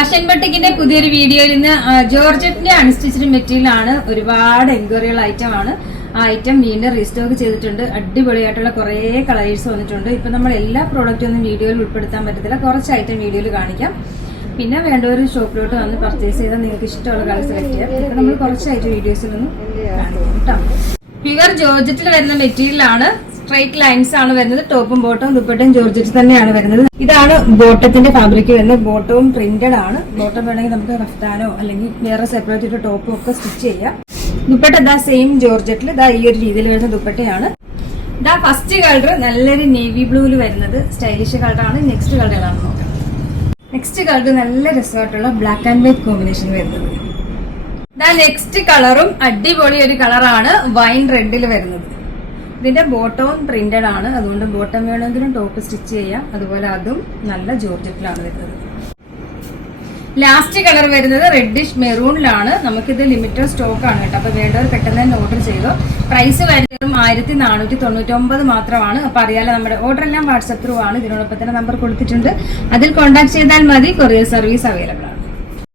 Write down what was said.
Fashion ബട്ടിക്കിന്റെ പുതിയൊരു വീഡിയോയിൽ നിന്ന് ജോർജറ്റിന്റെ അൺസ്റ്റിച്ച്ഡ് മെറ്റീരിയൽ ആണ്. ഒരുപാട് എൻക്വയറികൾ ഐറ്റം ആണ്. ആ ഐറ്റം വീണ്ടും റീസ്റ്റോക്ക് ചെയ്തിട്ടുണ്ട്. അടിപൊളിയായിട്ടുള്ള കുറെ കളേഴ്സ് വന്നിട്ടുണ്ട്. ഇപ്പൊ നമ്മൾ എല്ലാ പ്രോഡക്റ്റും ഒന്നും വീഡിയോയിൽ ഉൾപ്പെടുത്താൻ പറ്റത്തില്ല. കുറച്ച് ഐറ്റം വീഡിയോയിൽ കാണിക്കാം. പിന്നെ വേണ്ടവർ ഷോപ്പിലോട്ട് വന്ന് പർച്ചേസ് ചെയ്താൽ നിങ്ങൾക്ക് ഇഷ്ടമുള്ള കളർ സെലക്ട് ചെയ്യാം. ഇപ്പൊ നമ്മൾ കുറച്ച് ഐറ്റം വീഡിയോസിൽ നിന്ന് കാണിക്കാം കേട്ടോ. പ്യുവർ ജോർജറ്റിൽ വരുന്ന മെറ്റീരിയൽ ആണ്. സ്ട്രൈറ്റ് ലൈൻസ് ആണ് വരുന്നത്. ടോപ്പും ബോട്ടവും ദുപ്പട്ടയും ജോർജറ്റ് തന്നെയാണ് വരുന്നത്. ഇതാണ് ബോട്ടത്തിന്റെ ഫാബ്രിക് വരുന്നത്. ബോട്ടവും പ്രിന്റഡ് ആണ്. ബോട്ടം വേണമെങ്കിൽ നമുക്ക് റഫ്താനോ അല്ലെങ്കിൽ വേറെ സെപ്പറേറ്റ് ഒരു ടോപ്പും ഒക്കെ സ്റ്റിച്ച് ചെയ്യാം. ദുപ്പട്ട ഇതാ സെയിം ജോർജറ്റിൽ ഇതാ ഈ ഒരു രീതിയിൽ വരുന്ന ദുപ്പട്ടയാണ്. ഇതാ ഫസ്റ്റ് കളർ നല്ലൊരു നേവി ബ്ലൂവിൽ വരുന്നത് സ്റ്റൈലിഷ് കളറാണ്. നെക്സ്റ്റ് കളർ ഏതാണെന്ന് നോക്കാം. നെക്സ്റ്റ് കളർ നല്ല രസമായിട്ടുള്ള ബ്ലാക്ക് ആൻഡ് വൈറ്റ് കോമ്പിനേഷൻ വരുന്നത്. ഇതാ നെക്സ്റ്റ് കളറും അടിപൊളി ഒരു കളറാണ് വൈൻ റെഡിൽ വരുന്നത്. ഇതിന്റെ ബോട്ടവും പ്രിന്റഡ് ആണ്. അതുകൊണ്ട് ബോട്ടം വേണമെങ്കിലും ടോപ്പ് സ്റ്റിച്ച് ചെയ്യാം. അതുപോലെ അതും നല്ല ജോർജറ്റിലാണ് വരുന്നത്. ലാസ്റ്റ് കളർ വരുന്നത് റെഡിഷ് മെറൂണിലാണ്. നമുക്കിത് ലിമിറ്റഡ് സ്റ്റോക്ക് ആണ് കേട്ടോ. അപ്പൊ വേണ്ടവർ പെട്ടെന്ന് തന്നെ ഓർഡർ ചെയ്തോ. പ്രൈസ് വരുന്നത് 1499 മാത്രമാണ്. അപ്പൊ അറിയാലോ, നമ്മുടെ ഓർഡർ എല്ലാം വാട്സ്ആപ്പ് ത്രൂ ആണ്. ഇതിനോടൊപ്പം തന്നെ നമ്പർ കൊടുത്തിട്ടുണ്ട്. അതിൽ കോൺടാക്ട് ചെയ്താൽ മതി. കൊറിയർ സർവീസ് അവൈലബിൾ ആണ്.